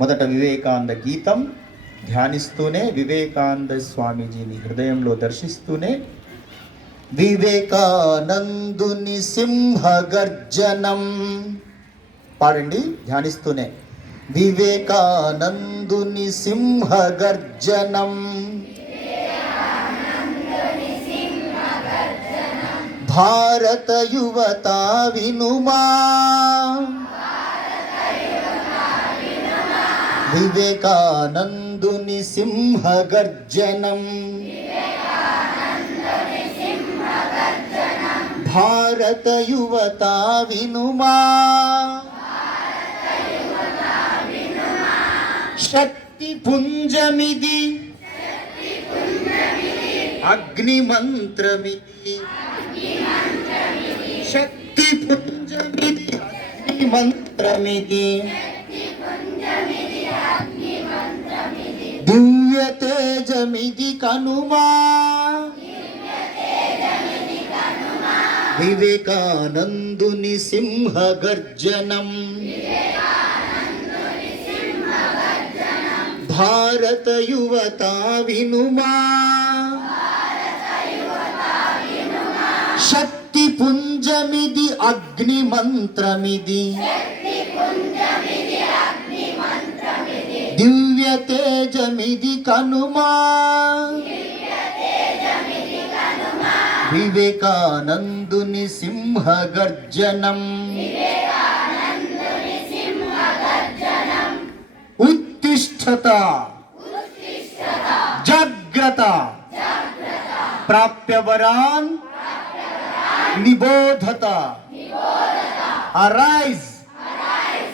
మొదట వివేకానంద గీతం ధ్యానిస్తూనే వివేకానంద స్వామీజీని హృదయంలో దర్శిస్తూనే వివేకానందుని సింహగర్జనం పాడండి ధ్యానిస్తూనే. వివేకానందుని సింహగర్జనం. భారత యువత వినుమా. వివేకానందుని సింహగర్జనం భారత యువత వినుమా. శక్తి పుంజమిది. అగ్నిమంత్రమిది శక్తి పుంజమిది అగ్నిమంత్రమిది దివ్య తేజమిది కనుమా. వివేకానందుని సింహ గర్జనం భారత యువత వినుమా. శక్తి పుంజమిది అగ్ని మంత్రమిది దివ్య తేజమిది కనుమా వివేకానందుని సింహగర్జనం ఉత్తిష్టత జాగ్రత్త ప్రాప్యవరాన్ నిబోధత arise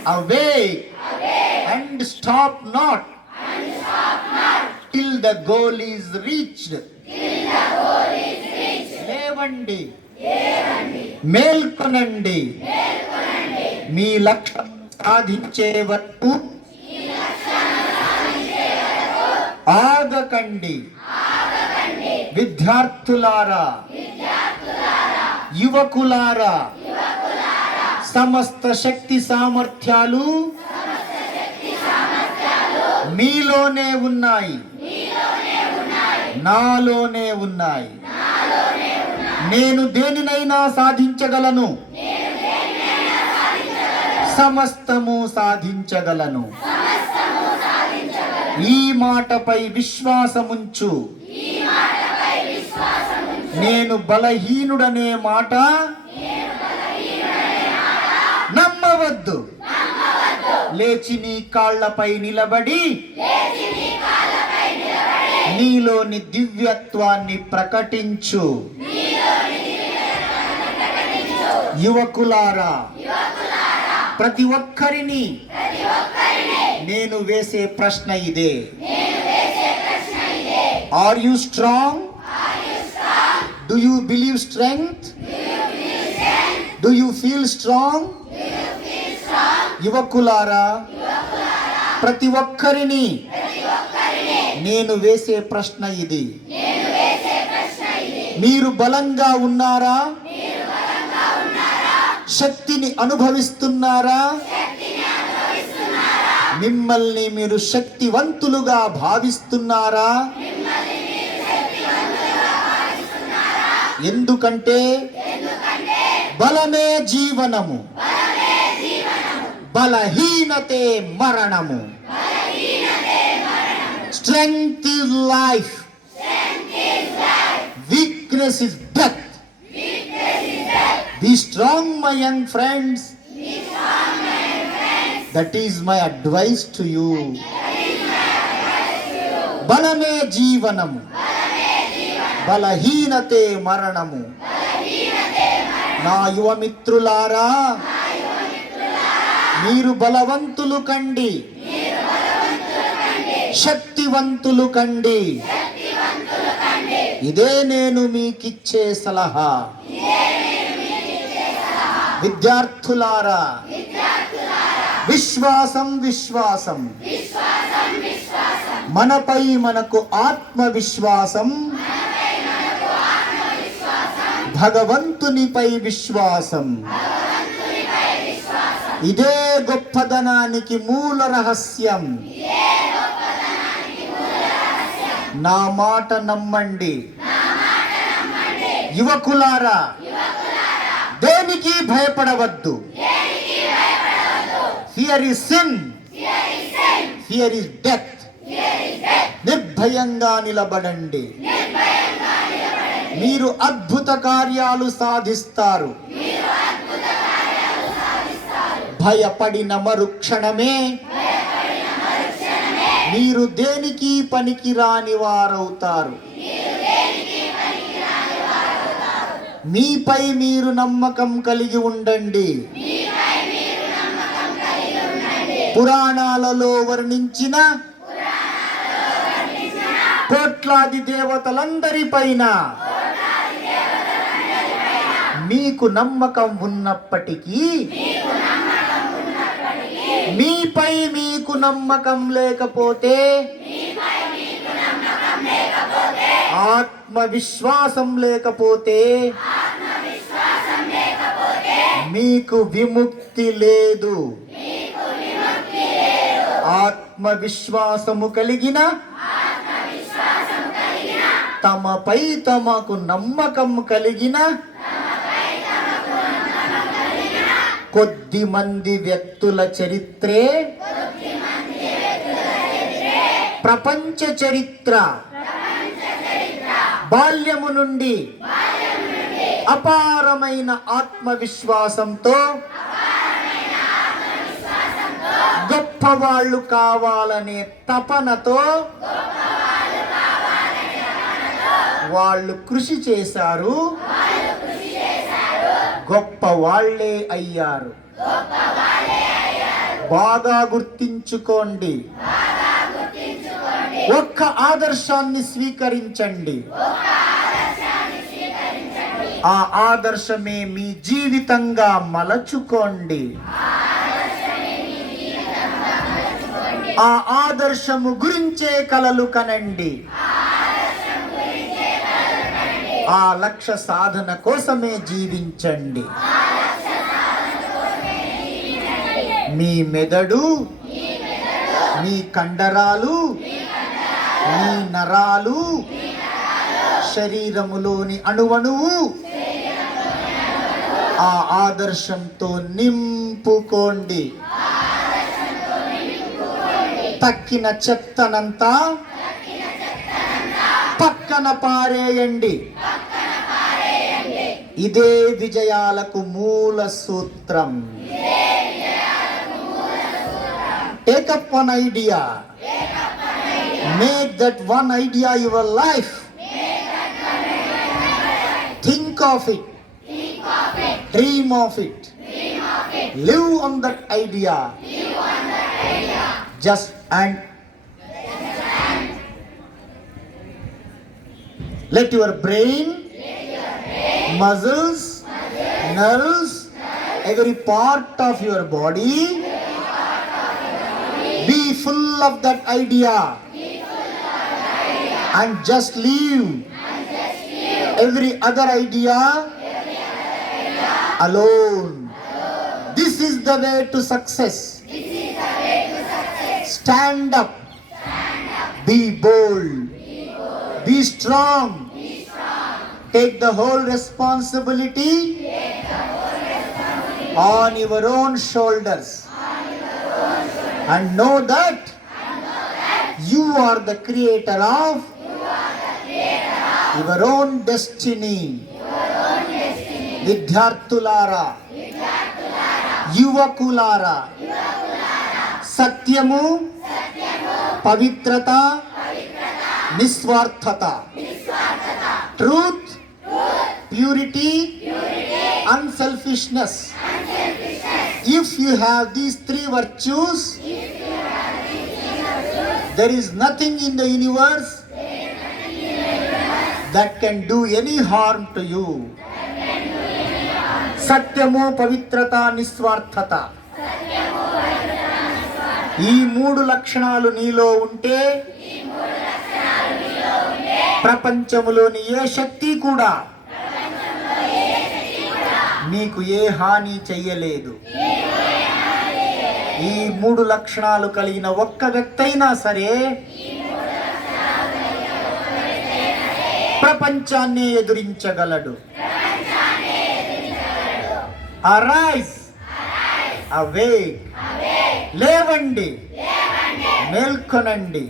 awake and stop not till the goal is reached లేవండి. మేల్కొనండి. మీ లక్ష్యం సాధించే వరకు ఆగకండి. విద్యార్థులారా. యువకులారా. సమస్త శక్తి సామర్థ్యాలు మీలోనే ఉన్నాయి. నాలోనే ఉన్నాయి. నేను దేనినైనా సాధించగలను. సమస్తము సాధించగలను. ఈ మాటపై విశ్వాసముంచు. నేను బలహీనుడనే మాట. నమ్మవద్దు. లేచి నీ కాళ్ళపై నిలబడి నీలోని దివ్యత్వాన్ని ప్రకటించు. యువకులారా ప్రతి ఒక్కరిని నేను వేసే ప్రశ్న ఇదే. Are you strong do you believe strength do you feel strong యువకులారా ప్రతి ఒక్కరిని నేను వేసే ప్రశ్న ఇది. మీరు బలంగా ఉన్నారా? శక్తిని అనుభవిస్తున్నారా? మిమ్మల్ని మీరు శక్తివంతులుగా భావిస్తున్నారా? ఎందుకంటే బలమే జీవనము. బలహీనతే మరణము. Strength is life weakness is death be strong my young friends that is my advice to you బలమే జీవనము బలహీనతే మరణము నా యువ మిత్రులారా మీరు బలవంతులు కండి. శక్తివంతులు కండి. ఇదే నేను మీకిచ్చే సలహా. విద్యార్థులారా విశ్వాసం విశ్వాసం. మనపై మనకు ఆత్మవిశ్వాసం. భగవంతునిపై విశ్వాసం. ఇదే గొప్పదనానికి మూల రహస్యం. నా మాట నమ్మండి. యువకులారా దేనికి భయపడవద్దు. Fear is sin fear is death నిర్భయంగా నిలబడండి. మీరు అద్భుత కార్యాలు సాధిస్తారు. భయపడిన మరుక్షణమే. మీరు దేనికి పనికి రాని వారవుతారు? మీపై మీరు నమ్మకం కలిగి ఉండండి. పురాణాలలో వర్ణించిన కోట్లాది దేవతలందరిపైన మీకు నమ్మకం ఉన్నప్పటికీ మీపై మీకు నమ్మకం లేకపోతే ఆత్మవిశ్వాసం లేకపోతే మీకు విముక్తి లేదు. ఆత్మవిశ్వాసము కలిగిన తమపై తమకు నమ్మకం కలిగిన కొద్ది మంది వ్యక్తుల చరిత్రే ప్రపంచ చరిత్ర బాల్యము నుండి అపారమైన ఆత్మవిశ్వాసంతో గొప్పవాళ్ళు కావాలనే తపనతో వాళ్ళు కృషి చేశారు. గొప్ప వాళ్ళే అయ్యారు. బాగా గుర్తించుకోండి. ఒక్క ఆదర్శాన్ని స్వీకరించండి. ఆ ఆదర్శమే మీ జీవితంగా మలచుకోండి. ఆ ఆదర్శము గురించే కలలు కనండి. ఆ లక్ష్య సాధన కోసమే జీవించండి. మీ మెదడు మీ కండరాలు మీ నరాలు శరీరములోని అణువణువు ఆ ఆదర్శంతో నింపుకోండి. తక్కిన చెత్తనంతా పక్కన పారేయండి. ఇదే విజయాలకు మూల సూత్రం. Take up one idea make that one idea your life think of it dream of it live on that idea just and let your brain, muscles, nerves, every part of your body be full of that idea and just leave every other idea alone. This is the way to success. Stand up. Be bold. Be strong. Take the whole responsibility on your own shoulders. And know that you are the creator of your own destiny. విద్యార్థులారా యువకులారా సత్యము పవిత్రత నిస్వార్థత truth purity unselfishness if you have these three virtues there is nothing in the universe that can do any harm to you సత్యము పవిత్రత నిస్వార్థత ఈ మూడు లక్షణాలు నీలో ఉంటే ప్రపంచములోని ఏ శక్తి కూడా నీకు ఏ హాని చెయ్యలేదు. ఈ మూడు లక్షణాలు కలిగిన ఒక్క వ్యక్తి అయినా సరే ప్రపంచాన్ని ఎదురించగలడు. అరైజ్ అవే లేవండి. మేల్కొనండి.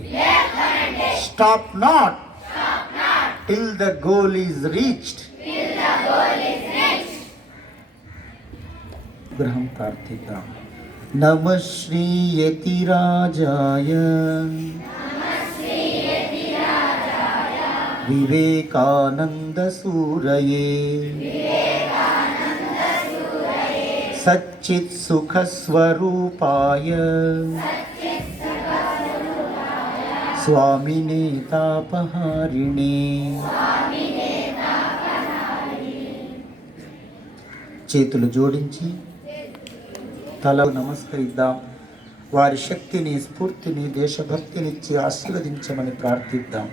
Stop not till the goal is reached గ్రహం ప్రార్థిద్దాం నమ శ్రీ యతిరాజాయ వివేకానంద సూరయే సచ్చిత్ సుఖ స్వరూపాయ స్వామినే తాపహారిణే చేతులు జోడించి తల నమస్కరిద్దాం. వారి శక్తిని స్ఫూర్తిని దేశభక్తినిచ్చి ఆశీర్వదించమని ప్రార్థిద్దాం.